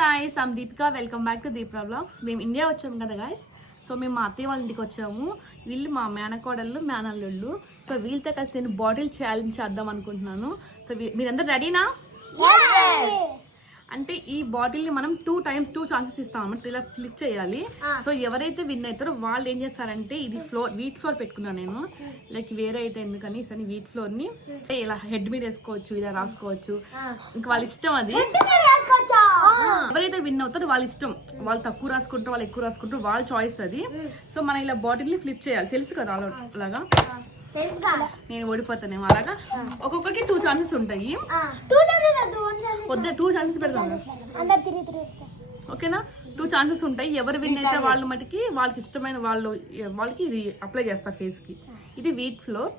Guys, I'm Deepika. Welcome back to Deepika vlogs. మేము India వచ్చాము కదా గాయస్. సో మేము మా అత్తయ్య వాళ్ళ ఇంటికి వచ్చాము. వీళ్ళు మా మేనకోడళ్ళు, మేనల్లుళ్ళు. సో వీళ్ళతో కలిసి నేను బాటిల్ ఛాలెంజ్ చేద్దాం అనుకుంటున్నాను. సో మీరందరూ రెడీనా? అంటే ఈ బాటిల్ని మనం 2 times 2 ఛాన్సెస్ ఇస్తాం అన్నమాట. ఇలా ఫ్లిప్ చేయాలి. సో ఎవరైతే విన్ అవుతారో వాళ్ళు ఏం చేస్తారంటే, ఇది వీట్ ఫ్లోర్ పెట్టుకున్నాను నేను. లైక్ వేరే అయితే ఎందుకని సరే వీట్ ఫ్లోర్ని ఇలా హెడ్ మీద వేసుకోవచ్చు, ఇలా రాసుకోవచ్చు. ఇంకా వాళ్ళ ఇష్టం అది. ఎవరైతే విన్ అవుతారో వాళ్ళ ఇష్టం. వాళ్ళు తక్కువ రాసుకుంటారు, వాళ్ళు ఎక్కువ రాసుకుంటారు, వాళ్ళ చాయిస్ అది. సో మనం ఇలా బాటిల్ని ఫ్లిప్ చేయాలి. తెలుసు కదా అలాగా. నేను ఓడిపోతానేమో అలాగా. ఒక్కొక్కరికి 2 ఛాన్సెస్ ఉంటాయి. వద్దే 2 ఛాన్సెస్ పెడతాం. ఓకేనా? 2 ఛాన్సెస్ ఉంటాయి. ఎవరు విన్ అయితే వాళ్ళు మటుకి వాళ్ళకి ఇష్టమైన వాళ్ళకి ఇది అప్లై చేస్తారు ఫేస్ కి. ఇది వీట్ ఫ్లోర్.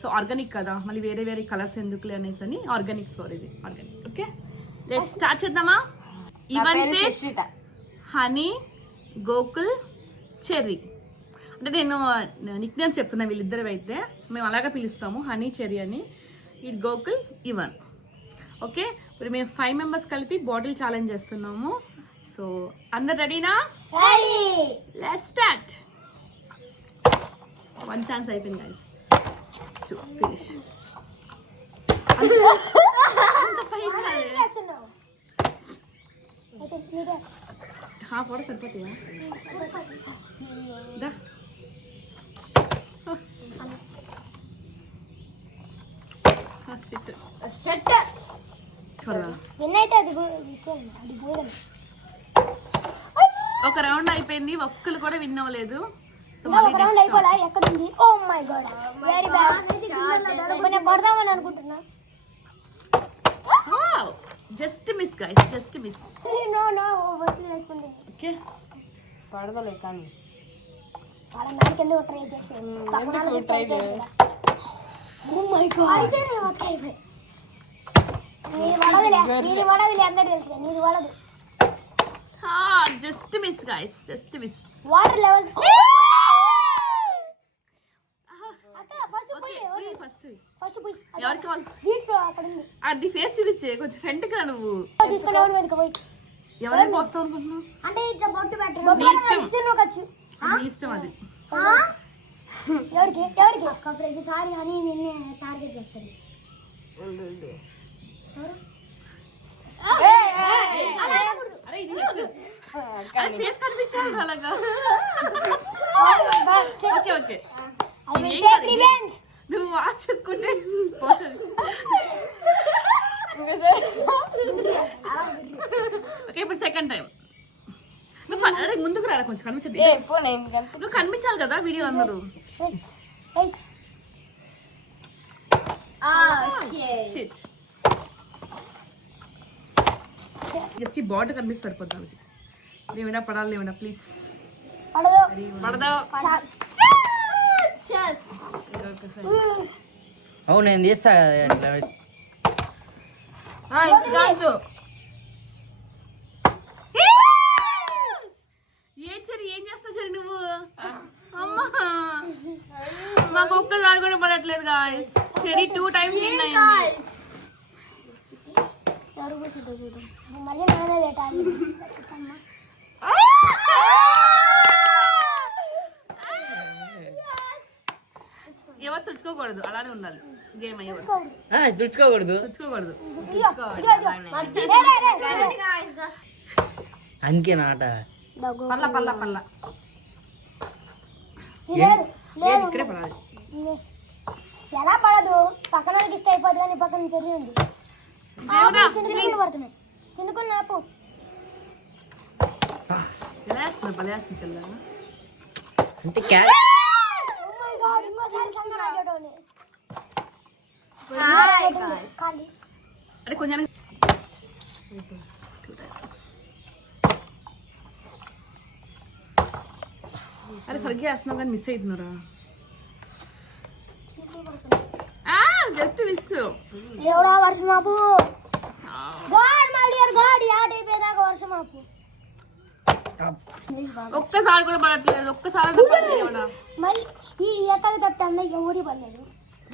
సో ఆర్గానిక్ కదా, మళ్ళీ వేరే వేరే కలర్స్ ఎందుకులే అనేసి అని ఆర్గానిక్ ఫ్లోర్ ఇది. ఆర్గానిక్. ఓకే, లెట్స్ స్టార్ట్ చేద్దామా? ఇవంతేష్, హనీ, గోకుల్, చెర్రీ. అంటే నేను నిక్ నేమ్స్ చెప్తున్నా వీళ్ళిద్దరు అయితే. మేము అలాగే పిలుస్తాము, హనీ, చెర్రీ అని. ఇది గోకుల్, ఇవన్. ఓకే, ఇప్పుడు మేము 5 members కలిపి బాటిల్ ఛాలెంజ్ చేస్తున్నాము. సో అందరు రెడీనా? Let's start. 1 ఛాన్స్ అయిపోయింది గాయ్స్. ఫినిష్. హాఫ్ కూడా సరిపోతాయా? ఒక రౌండ్ అయిపోయింది, ఒక్కరు కూడా విన్ అవ్వలేదు. So just miss guys, just miss. Okay, పడదలే కానీ just miss guys, just miss. Water level అది ఫేస్ చూపించే, కొంచెం ఫ్రంట్ గా నువ్వు ఎవరైనా పోస్తావు అనుకుంటున్నావు అంటే ఇట్లా బొట్టు పెట్టు. ఇష్టం అది. ఎవరికి ఎవరికి ప్రతిసారి అని నిన్నే టార్గెట్ చేస్తారు. ఫేస్ కనిపించాలి అలాగా. ఓకే ఓకే, నువ్వు వాచ్ చేసుకుంటే ఓకే. ఇప్పుడు సెకండ్ టైం నువ్వు ముందుకు రా, కొంచెం కనిపించదు. నువ్వు కనిపించాలి కదా వీడియో అందరూ. జస్ట్ ఈ బాటిల్ కనిపిస్తే సరిపోద్దాం. ఏమైనా పడాలి, ఏమైనా ప్లీజ్ పడదా. అవును, నేను చేస్తా. ఏం చేస్తావు సరే నువ్వు? అమ్మా, మాకు ఒక్కసారి కూడా పడట్లేదు గాయ్స్. చెరీ 2 times విన్ అయింది. ఎవరు తుడుచుకోకూడదు, అలానే ఉండాలి. గేమ్ అయ్యే తుడుచుకోకూడదు. అందుకే నాట పల్ల పల్ల పల్ల ఇక్కడే పడాలి. ఎలా పడదు? పక్కన ఇస్తే అయిపోదు కానీ పక్కన చెర్రీ ఉంది. పడుతున్నాయి చిన్నకులు నాపు. అంటే అరే కొంచెం అరే సరిగ్గా వేస్తున్నావు కానీ మిస్ అవుతున్నారా? Just miss. ఎవడా వర్షం ఆపు. God my dear god, ad అయిపోయేదాకా వర్షం ఆపు. ఒక్కసారి కూడా పడట్లేదు. ఒక్కసారి మళ్ళీ ఈ ఎక్కడికి తట్టందా ఎవరి పడలేదు.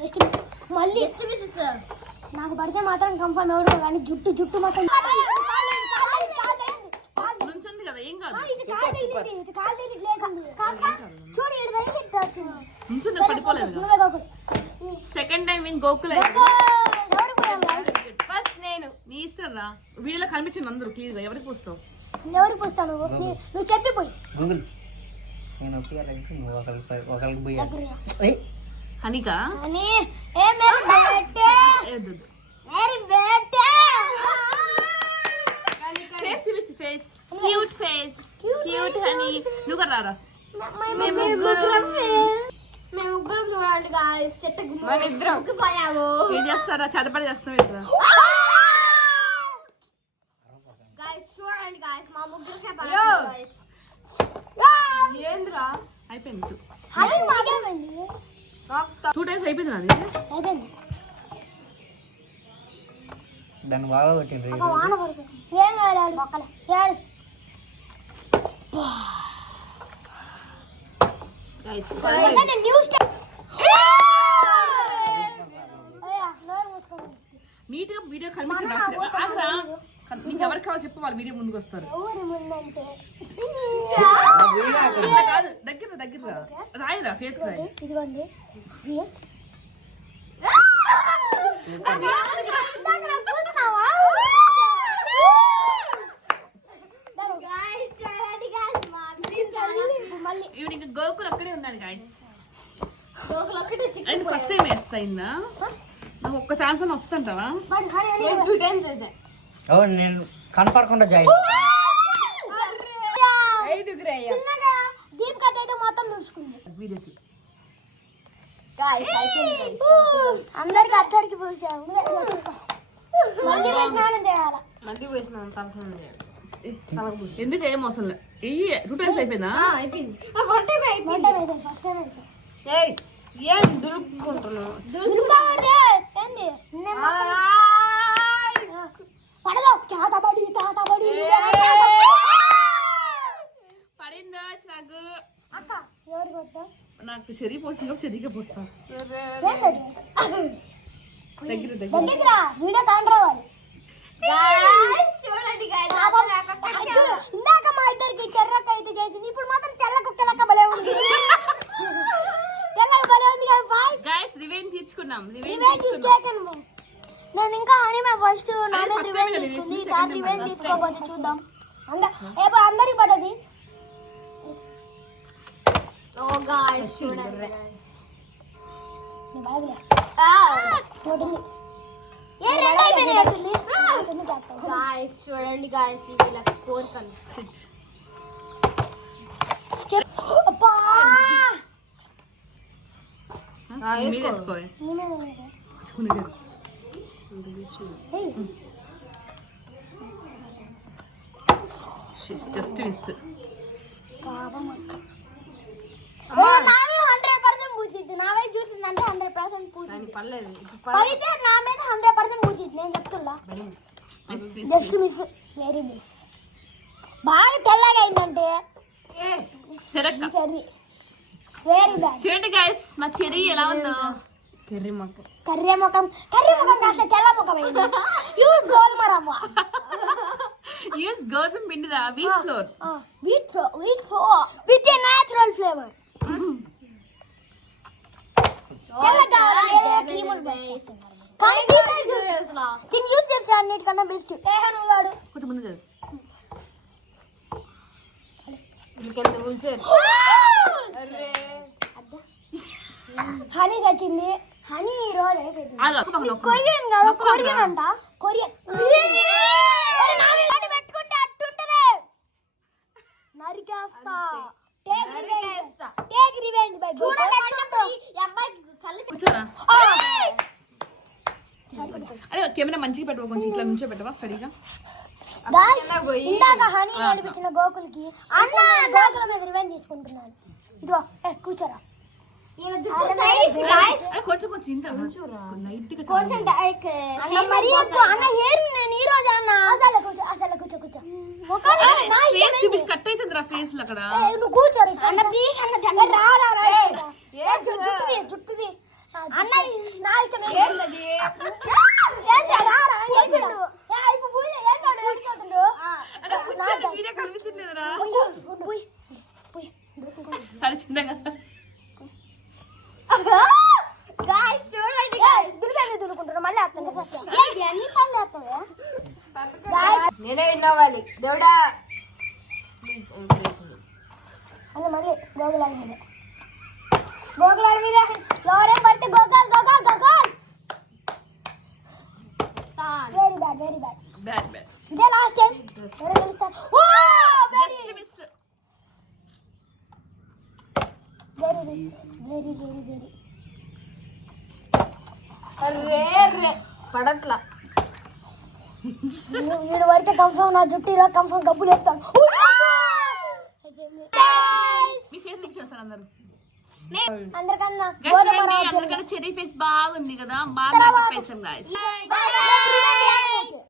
Just miss. మళ్ళీ జస్ట్ మిస్ సార్. నాకు పడితే మాత్రం కంఫర్మ్ ఎవరు కానీ జుట్టు మొత్తం ఏం కాదు ఇది కాలు తగిలింది, ఇది కాలు తగిలి లేచింది. కాకా, చూడు ఈడ తగిలి ఇట్లా వచ్చింది. నుంచుంది పడిపోలేదు నువ్వే Gokul. Second time win Gokul ఎవరు పోయాం guys? ఫస్ట్ నేను. నీ ఇష్టం రా వీడియోలో కనిపించింది అందరూ క్లియర్ గా ఎవరికి పూస్తావు ఎవరికి పూస్తావు నువ్వు? నువ్వు చెప్పిపోయి గూగుల్ నేను ఒప్పియాలంటే నువ్వు ఒకరికి పోయాలి దగ్గరగా. హనీకా అని ఏ మేరీ బేటే, మేరీ బేటే. ఫేస్ చూపించు face cute face cute honey నువ్వు కూడా రారా మేము ముగ్గురం చూడండి guys. చెట్టు గుమ్మ పోయాము. ఏం చేస్తారా చదపడి చేస్తాం ఇట్లా Guys, చూడండి guys. మా ముగ్గురికే Yo. guys. ఏంద్రా అయిపోయింది అది మాకేమండి 2 టైమ్స్ అయిపోయింది నాది అయిపోయింది. దాన్ని బాగా కొట్టిండ్రు ఒక వాన పడుతుంది. ఏం కాదు పక్కన ఏడు. అంటే న్యూ స్టెప్స్. అయ్యా నోరు మూసుకోండి. నీట్ గా వీడియో కనిపించింది ఆగరా నీకు ఎవరికి కావాలి చెప్పు వాళ్ళు వీడియో ముందుకు వస్తారు ఊరి ముందంటే అట్లా కాదు దగ్గర రాయిరా ఫేస్ రాయి ఇదిగోండి. ఇది. మళ్ళీ ఇప్పుడు ఇంకా గోకుల్ అక్కడే ఉన్నాడు గాయస్ గోకుల్ ఒక్కటే చికెన్ అండ్ ఫస్ట్ టైం వేస్తా ఇందా నాకు ఒక్క ఛాన్స్ అని వస్తుంటావా మరి హరి హరి. నేను 2 times చేశాను. అవును నేను కనపడకుండా జాయిన్ చిన్నగా దీపిక అయితే మొత్తం తుడుచుకుంది. వీడియోకి Guys, అయిపోయింది guys. అందరికి అత్తడికి పోసావు. మళ్ళీ పోయి స్నానం చేయాల. మళ్ళీ వేసినాం తలసనం ఎందుకు ఏం అవసరం లేదు 2 టైమ్స్ అయిపోయిందా అయిపోయింది. వన్ టైం అయితే ఫస్ట్ టైం అయితే ఏం దులుపుకుంటున్నావు? దుర్గాడే ఏంది పడదో తాతబడి పడిందా నాకు అక్క ఎవరికి వద్దా నాకు చెరి పోస్తుంది చెరిగా పోస్తా దగ్గర దగ్గర వీడియో కాన్ రావాలి. Guys, చూడండి guys. ఇందాక మా ఇద్దరికి చెర్రక్క అయితే చేసింది, ఇప్పుడు మాత్రం తెల్ల కుక్కలక్క భలే ఉంది. తెల్లగా భలే ఉంది కదా బాయ్. గైస్ రివెంజ్ తీర్చుకున్నాం రివెంజ్ ఇస్ టేకెన్. నేను ఇంకా హనీమే ఫస్ట్ నానే first time రివెంజ్ కదా తీసుకుంది. తీసుకుంది, ఈసారి second time రివెంజ్ కదా. తీసుకోబోతే చూద్దాం. అందరికి పడది. Oh guys, చూడండి. నీ బాగులే Ah. చూడండి. ఏ రెండు అయిపోయినాయి. Guys, చూడండి guys. ఈ వీళ్ళ కోరికలు. అబ్బా మీరు వేసుకోవాలి జస్ట్ మిస్ నావే 100% పూసిద్ది. నావే చూసిందంటే 100% పూసిద్ది. పడితే నా మీద 100% పూసిద్ది. నేను చెప్తున్నా జస్ట్ మిస్ వెరీ మిస్. బాగా తెల్లగా అయిందంటే చెరక్క చెర్రీ వెరీ బ్యాడ్. చూడండి గైస్ మా చెరి ఎలా ఉందో కర్రీ ముఖం కాస్త తెల్ల ముఖం అయింది. యూజ్ గోధుమ రవ్వ. యూస్ గోధుమ పిండిరా wheat flour wheat flour with a natural flavour. తెల్లగా క్రీములు వేస్తున్నారు. కానీ దీన్ని యూజ్ చేస్తే అన్నిటికన్నా బెస్ట్. నువ్వు వాడు కొంచెం ముందు కదా హనీ తెచ్చింది. హనీ ఈ రోజు అయిపోయింది. ఆగు కొరియన్ కదా కొరియన్ అంట కొరియన్. పెట్టుకుంటే అట్టుంటది నరికేస్తా. టేక్ రివెంజ్ బై చూడండి కూర్చోరా అరే కెమెరా మంచిగా పెట్టవా కొంచెం ఇట్లా నుంచో పెట్టవా స్టడీగా ఇందాక హనీ నడిపించిన గోకుల్కి అన్న గోకుల మీద రివెంజ్ తీసుకుంటున్నాను. ఇదిగో కూర్చోరా. కొంచెం ఇంత లైట్ గా అన్న మరీ ఎక్కువ అన్న హెయిర్ నేను ఈ రోజు అన్న అసలు కూర్చో కట్ అవుతుంది రా ఫేస్ లో అక్కడ నువ్వు కూర్చోరు అన్న ప్లీజ్ అన్న రా చుట్టుది అన్న నా ఇష్టం వీడియో కనిపించట్లేదురా గాయ్స్ చూడండి గాయ్స్ దుర్గాని దులుకుంటారు మళ్ళీ అర్థం ఏ ఎన్ని సార్లు వేస్తావా గాయ్స్ నేనే విన్నవాలి దేవుడా అన్న మళ్ళీ గోగులాడి మీద ఎవరే పడితే గోగాల్ గోగాల్ గోగాల్ వెరీ బ్యాడ్ బ్యాడ్ బ్యాడ్ ఇదే లాస్ట్ టైం ఎవరు గెలుస్తారు ఓ జస్ట్ మిస్ వెరీ రే పడట్లా వీడు పడితే కన్ఫర్మ్ నా జుట్టిలో కన్ఫర్మ్ డబ్బులు వేస్తాను మీ ఫేస్ చూపిస్తారు అందరూ అందరికన్నా Guys, చూడండి అందరికన్నా చెర్రీ ఫేస్ బాగుంది కదా బాగా మేకప్ వేసాం గాయస్ Bye.